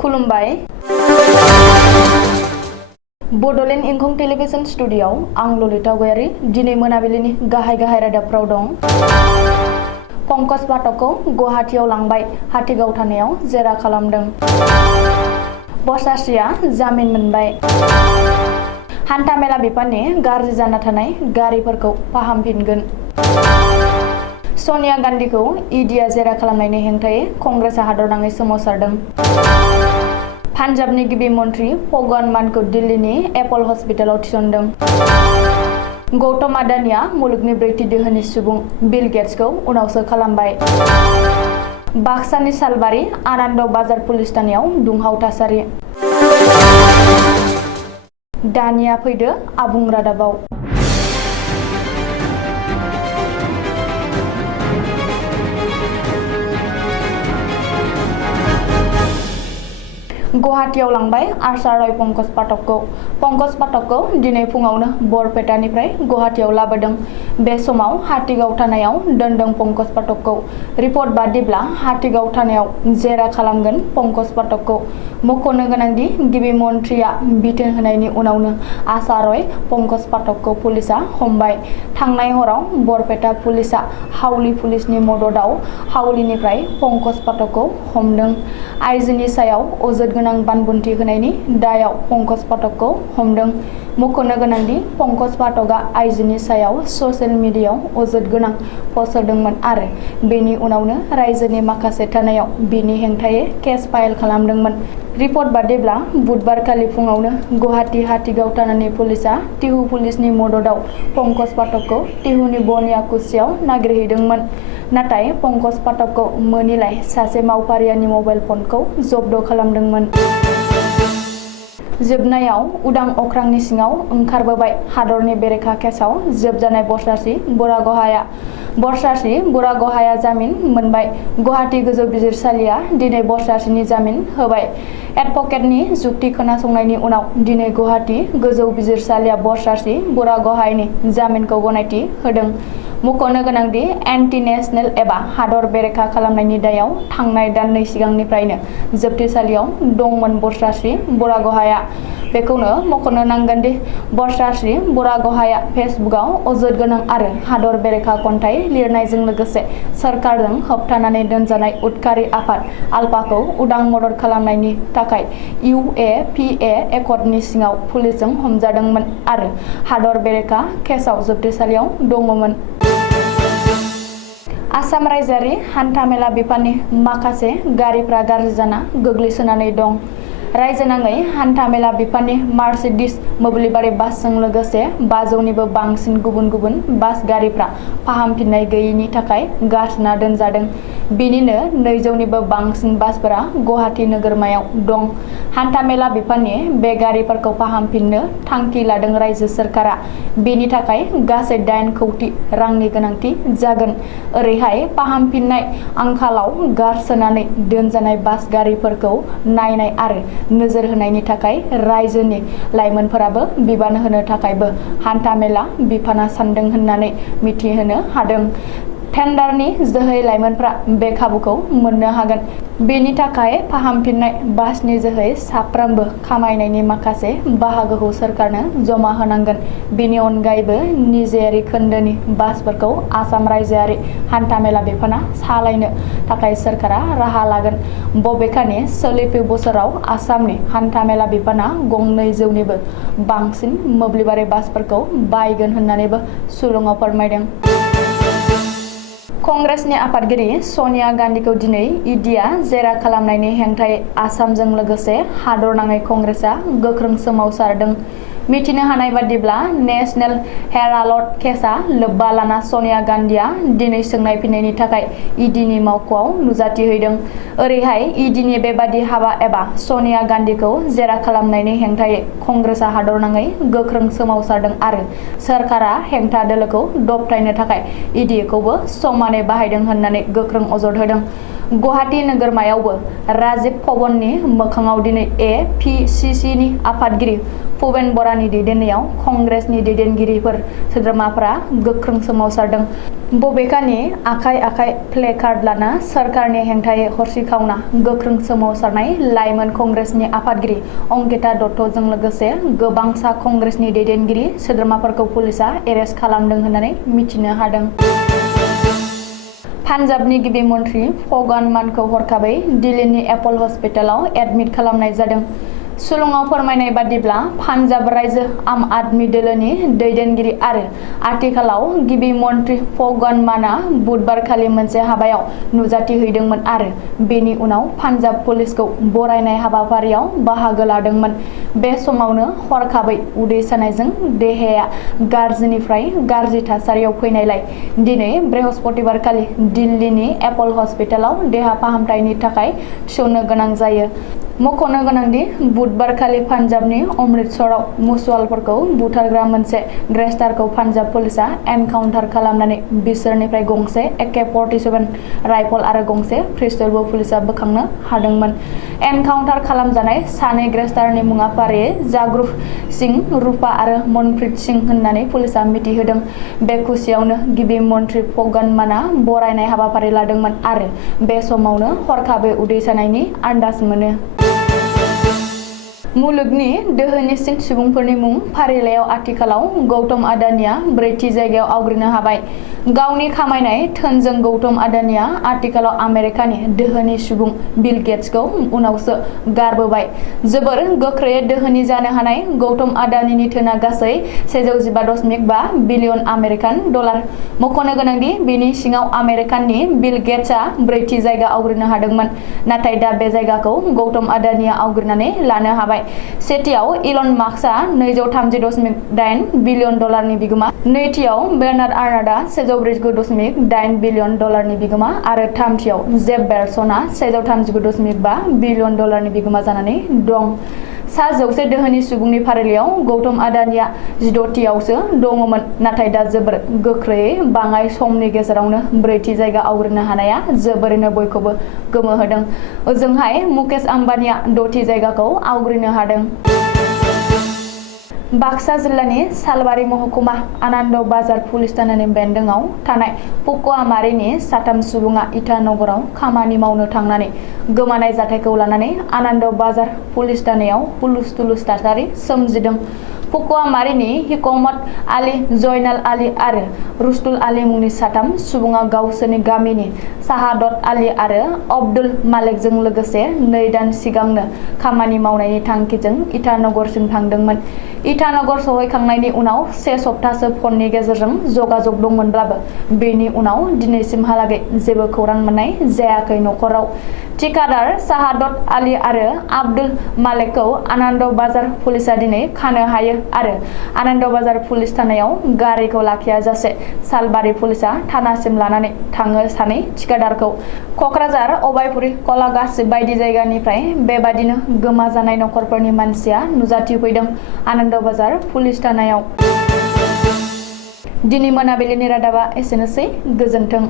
खुलुमबाय। बड'लेण्ड इंखं टेलिभिजन स्टुडिय'आव आं ललिता गयारी दिनै मोनाबिलिनि गाहाय रादाबफ्राव दं। पंकज पाठकखौ गुवाहाटीयाव लांबाय हाथिगाव थानायाव जेरा खालामदों। बसाश्रीया जामिन मोनबाय। हान्थामेला बिफाननि गाज्रि जाना थानाय गारिफोरखौ फाहामफिनगोन। सनिया गान्धीखौ इडिआ जेरा खालामनायनि हेंथायै कंग्रेसआ हादरनाङै सोमावसारदों। पान्जाबनि गिबि मन्त्रि भगवान मानखौ दिल्लीनि एपल हस्पिटालाव थिसनदों। गौतम आडानिया मुलुगनि ब्रैथि दोहोनि सुबुं बिल गेट्सखौ उनावसो खालामबाय। बाक्सानि सालबारि आनन्द बाजार पुलिस थानायाव दुंहाव थासारि। दानिया फैदो आबुं रादाबाव। गुवाहाटीयाव लांबाय आर्चा रय पंकज पाठकखौ। पंकज पाठकखौ दिनै फुङावनो बरपेटानिफ्राय गुवाहाटीयाव लाबोदों। बे समाव हाथिगाव थानायाव दोनदों पंकज पाठकखौ। रिपर्ट बादिब्ला हाथिगाव थानायाव जेरा खालामगोन पंकज पाठकखौ। मख'नो गोनांदि गिबि मन्थ्रिया बिथोन होनायनि उनावनो आर्चा रय पंकज पाठकखौ पुलिसआ हमबाय। थांनाय हराव बरपेटा पुलिसआ हाउली पुलिसनि मददआव हाउलीनिफ्राय पंकज पाठकखौ हमदों। आइजोनि सायाव अजद गोनां बानबुंथि होनायनि दायाव पंकज पाठकखौ हमदों। मख'नो गोनांदि पंकज पाठकआ आइजोनि सायाव ससियेल मिडियायाव अजद गोनां पस्ट होदोंमोन आरो बेनि उनावनो रायजोनि माखासे थानायाव बिनि हेंथायै केस फाइल खालामदोंमोन। रिपर्ट बादिब्ला बुधबारखालि फुङावनो गुवाहाटी हाथिगाव थानानि पुलिसआ टिहु पुलिसनि मददआव पंकज पाठकखौ टिहुनि बनियाकुसियाव नागिरहैदोंमोन। नाथाय पंकज पाठकखौ मोनिलाय सासे मावफारियानि मबाइल फनखौ जब्द खालामदोंमोन। जोबनायाव उदां अख्रांनि सिङाव ओंखारबोबाय हादरनि बेरेखा केसआव जोबजानाय बसाश्री बरागहाया। बसाश्री बरागहाया जामिन मोनबाय। गुवाहाटी गोजौ बिजिरसालिया दिनै बसाश्रीनि जामिन होबाय। एडभकेटनि जुक्ति खोनासंनायनि उनाव दिनै गुवाहाटी गोजौ बिजिरसालिया बसाश्री बरागहायानि जामिनखौ गनायथि होदों। मख'नो गोनांदि एन्टि नेशनेल एबा हादर बेरेखा खालामनायनि दायाव थांनाय दाननै सिगांनिफ्रायनो जोबथेसालियाव दंमोन बसाश्री बरागहाया। बेखौनो मख'नो नांगोनदि बसाश्री बरागहाया फेसबुकआव अजद गोनां आरो हादर बेरेखा खन्थाइ लिरनायजों लोगोसे सोरखारजों होबथानानै दोनजानाय उदखारि आफाद आलफाखौ उदां मदद खालामनायनि थाखाय UAPA एकर्डनि सिङाव पुलिसजों हमजादोंमोन आरो हादर बेरेखा केसआव जोबथेसालियाव दङमोन। आसाम रायजोआरि हान्थामेला बिफाननि माखासे गारिफ्रा गाज्रि जाना गोग्लैसोनानै दं। रायजोनाङै हान्थामेला बिफाननि मार्सिडिज मोब्लिबारि बासजों लोगोसे 500निबो बांसिन गुबुन गुबुन बास गारिफ्रा फाहामफिननाय गैयैनि थाखाय गारसोना दोनजादों। बेनिनो 200निबो बांसिन बासफोरा गुवाहाटी नोगोरमायाव दं। हान्थामेला बिफाननि बे गारिफोरखौ फाहामफिननो थांखि लादों रायजो सोरखारा। बेनि थाखाय गासै 8 कौटि रांनि गोनांथि जागोन। ओरैहाय फाहामफिननाय आंखालाव गारसोनानै दोनजानाय बास गारिफोरखौ नायनाय आरो नोजोर होनायनि थाखाय रायजोनि लाइमोनफोराबो बिबान होनो थाखायबो हान्थामेला बिफाना सानदों होननानै मिथिहोनो हादों। टेन्डारनि जोहै लाइमोनफ्रा बे खाबुखौ मोननो हागोन। बेनि थाखाय फाहामफिननाय बासनि जोहै साफ्रोमबो खामायनायनि माखासे बाहागोखौ सोरखारनो जमा होनांगोन। बेनि अनगायैबो निजायारि खोन्दोनि बासफोरखौ आसाम रायजोआरि हान्थामेला बिफाना सालायनो थाखाय सोरखारा राहा लागोन। बबेखानि सोलिफु बोसोराव आसामनि हान्थामेला बिफाना 200निबो बांसिन मोब्लिबारि बासफोरखौ बायगोन होननानैबो सुलुङाव फोरमायदों। कंग्रेसनि आफादगिरि सनिया गान्धीखौ दिनै इडिआ जेरा खालामनायनि हेंथायै आसामजों लोगोसे हादरनाङै कंग्रेसआ गोख्रों सोमावसारदों। मिथिनो हानाय बादिब्ला नेशनेल हेराल्ड केसआ लोब्बा लाना सनिया गान्धीआ दिनै सोंनाय फिननायनि थाखाय इडिनि मावख'आव नुजाथिहैदों। ओरैहाय इडिनि बेबादि हाबा एबा सनिया गान्धीखौ जेरा खालामनायनि हेंथायै कंग्रेसआ हादरनाङै गोख्रों सोमावसारदों आरो सोरखारा हेंथा दोलोखौ दबथायनो थाखाय इडिखौबो समानै बाहायदों होननानै गोख्रों अजद होदों। गुवाहाटी नोगोरमायावबो राजीव भवननि मोखाङाव दिनै APCCनि आफादगिरि भुपेन बरानि दैदेननायाव कंग्रेसनि दैदेनगिरिफोर सोद्रोमाफोरा गोख्रों सोमावसारदों। बबेखानि आखाइ आखाइ प्लेकार्ड लाना सोरखारनि हेंथायै हरसिखावना गोख्रों सोमावसारनाय लाइमोन कंग्रेसनि आफादगिरि अंकिता दत्तजों लोगोसे गोबांसा कंग्रेसनि दैदेनगिरि सोद्रोमाफोरखौ पुलिसआ एरेस्ट खालामदों होननानै मिथिनो हादों। पान्जाबनि गिबि मन्थ्रि भगवान मानखौ हरखाबै दिल्लीनि एपल हस्पिटालाव एडमिट खालामनाय जादों। सुलुङाव फोरमायनाय बादिब्ला पान्जाब रायजो आम आदमी दोलोनि दैदेनगिरि आरो आथिखालाव गिबि मन्थ्रि भगवान मानआ बुधबारखालि मोनसे हाबायाव नुजाथिहैदोंमोन आरो बेनि उनाव पान्जाब पुलिसखौ बरायनाय हाबाफारियाव बाहागो लादोंमोन। बे समावनो हरखाबै उदै सानायजों देहाया गाज्रिनिफ्राय गाज्रि थासारियाव फैनायलाय दिनै बृहस्पतिबारखालि दिल्लीनि एपल हस्पिटालाव देहा फाहामथायनि थाखाय थिसननो गोनां जायो। मख'नो गोनांदि बुधबारखालि पान्जाबनि अमृतसराव मुसलमानफोरखौ बुथारग्रा मोनसे ग्रेंस्टारखौ पान्जाब पुलिसआ एनकाउन्टार खालामनानै बिसोरनिफ्राय गंसे AK-47 राइफल आरो गंसे पिस्तलबो पुलिसआ बोखांनो हादोंमोन। एनकाउन्टार खालामजानाय सानै ग्रेंस्टारनि मुङा फारियै जागरुप सिंह, रुपा आरो मनप्रीत सिंह होननानै पुलिसआ मिथिहोदों। बे खुसियावनो गिबि मन्थ्रि भगवान मानआ बरायनाय हाबाफारि लादोंमोन आरो बे समावनो हरखाबै उदै सानायनि आन्दाज मोनो। मुलुगनि दोहोनिसिन सुबुंफोरनि मुं फारिलाइयाव आथिखालाव गौतम आडानिया 4थि जायगायाव आवग्रिनो हाबाय। गावनि खामायनाय धोनजों गौतम आडानिया आथिखालाव आमेरिकानि दोहोनि सुबुं बिल गेट्सखौ उनावसो गारबोबाय। जोबोर गोख्रैयै दोहोनि जानो हानाय गौतम आडानिनि धोना गासै 115.5 बिलियन आमेरिकान डलार। मख'नो गोनांदि बेनि सिङाव आमेरिकानि बिल गेट्सआ 4थि जायगा आवग्रिनो हादोंमोन, नाथाय दा बे जायगाखौ गौतम आडानिया आवग्रिनानै लानो हाबाय। सेथियाव इलन मास्कआ 230.8 बिलियन डलारनि बिगोमा, नैथियाव बेर्नार्ड आर्नल्डआ 149.8 बिलियन डलारनि बिगोमा आरो थामथियाव जेफ बेजसआ 139.5 बिलियन डलारनि बिगोमा जानानै दं। सा 100 दोहोनि सुबुंनि फारिलाइयाव गौतम आडानिया 16थियावसो दङमोन, नाथाय दा जोबोर गोख्रैयै बाङाइ समनि गेजेरावनो 4थि जायगा आवग्रिनो हानाया जोबोरैनो बयखौबो गोमोहोदों। ओजोंहाय मुकेश आम्बानीआ 6थि जायगाखौ आवग्रिनो हादों। बाक्सा जिल्लानि सालबारि महकुमा आनन्द बाजार पुलिस थानानि बेन्दोंआव थानाय पुकुआमारिनि 3 सुबुङा इटानगराव खामानि मावनो थांनानै गोमानाय जाथायखौ लानानै आनन्द बाजार पुलिस थानायाव हुलुस-थुलुस थासारि सोमजिदों। पुकुआमारिनि हिकमत आली, जयनाल आली आरो रुस्तुल आली मुंनि 3 सुबुङा गावसोरनि गामिनि साहादत आली आरो अब्दुल मालेकजों लोगोसे 2 दान सिगांनो खामानि मावनायनि थांखिजों इटानगरसिम थांदोंमोन। इटानगर सहैखांनायनि उनाव 1 सप्ताहसो फननि गेजेरजों जगाजग दंमोनब्लाबो बेनि उनाव दिनैसिमहालागै जेबो खौरां मोननाय जायाखै। नखराव ठिकादार साहादत आली आरो आब्दुल मालेकखौ आनन्द बाजार पुलिसआ दिनै खानो हायो आरो आनन्द बाजार पुलिस थानायाव गारिखौ लाखियाजासे सालबारि पुलिसआ थानासिम लानानै थाङो। सानै ठिकादारखौ कक्राझार, अभायपुरी, कलागासि बायदि जायगानिफ्राय बेबादिनो गोमा जानाय नखरफोरनि मानसिया नुजाथिफैदों आनन्द बाजार पुलिस थानायाव। दिनै मोनाबिलिनि रादाबा एसेनोसै। गोजोन्थों।